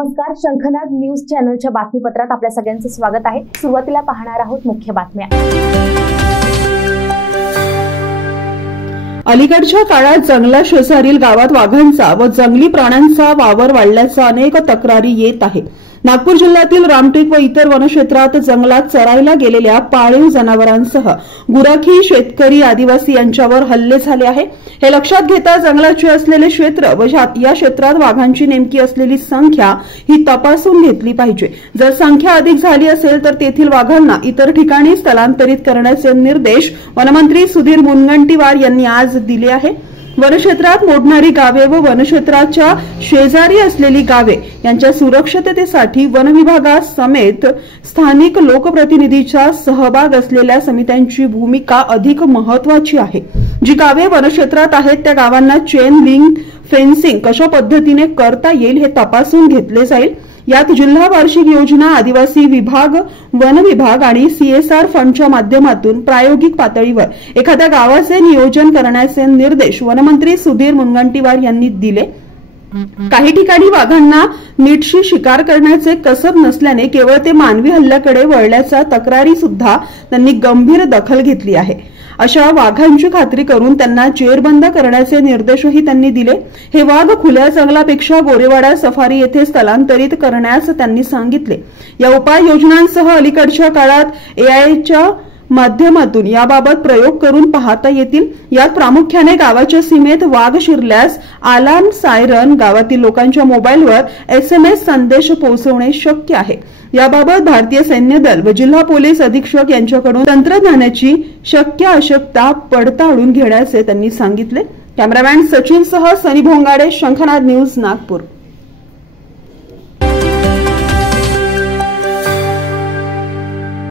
नमस्कार, शंखनाद न्यूज चॅनलच्या बातमीपत्रात आपल्या सगळ्यांचं स्वागत आहे। सुरुवातीला पाहणार आहोत मुख्य बातम्या। अलीकडच्या काळात जंगला शेजारील गावात वाघांचा व जंगली प्राण्यांचा वावर वाढल्याच्या अनेक तक्रारी येत आहेत। नागपूर जिल्ह्यातील रामटेक व इतर वनक्षेत्रात जंगलात चरायला गेलेल्या पाळीव जनावरांसह गुराखी, शेतकरी, आदिवासी यांच्यावर हल्ले झाले आहे। हे लक्षात घेता जंगलाचे असलेले क्षेत्र व या क्षेत्रात वाघांची नेमकी असलेली संख्या ही तपासून घेतली पाहिजे। जर संख्या अधिक झाली असेल तर तेथील वाघांना इतर ठिकाणी स्थलांतरित करण्याचे निर्देश वनमंत्री सुधीर मुनगंटीवार यांनी आज दिले आहे। वनक्षेत्रात मोडणारी गावे व वनक्षेत्राच्या शेजारी असलेली गावे यांच्या सुरक्षिततेसाठी वन विभागासमेत स्थानिक लोकप्रतिनिधींचा सहभाग असलेल्या समित्यांची भूमिका अधिक महत्त्वाची आहे। जी गावे वनक्षेत्रात आहेत त्या गावांना चेन लिंक फेन्सिंग कशा पद्धतीने करता येईल हे तपासून घेतले जाईल। यात जिल्हा वार्षिक योजना, आदिवासी विभाग, वन विभाग आणि सीएसआर फंडच्या माध्यमातून प्रायोगिक पातळीवर एखाद्या गावाचे नियोजन करण्याचे निर्देश वनमंत्री सुधीर मुनगंटीवार यांनी दिले। काही ठिकाणी वाघांना नीटशी शिकार करण्याचे कसब नसल्याने केवळ ते मानवी हल्ल्याकडे वळल्याच्या तक्रारी सुद्धा त्यांनी गंभीर दखल घेतली आहे। अशा वाघांची खात्री करून त्यांना जेरबंद करण्याचे निर्देशही त्यांनी दिले। हे वाघ खुल्या जंगलापेक्षा गोरेवाडा सफारी येथे स्थलांतरित करण्यास त्यांनी सांगितले। या उपाययोजनांसह अलीकडच्या काळात एआयच्या माध्यमातून याबाबत प्रयोग करून पाहता येतील। यात प्रामुख्याने गावाच्या सीमेत वाघ शिरल्यास अलार्म सायरन, गावातील लोकांच्या मोबाईलवर SMS संदेश पोहोचवणे शक्य आहे। याबाबत भारतीय सैन्य दल व जिल्हा पोलीस अधीक्षक यांच्याकडून तंत्रज्ञानाची शक्य आवश्यकता पडताळून घेण्याचे त्यांनी सांगितले। कॅमेरामॅन सचिन सह सनी भोंगाडे, शंखनाद न्यूज, नागपूर।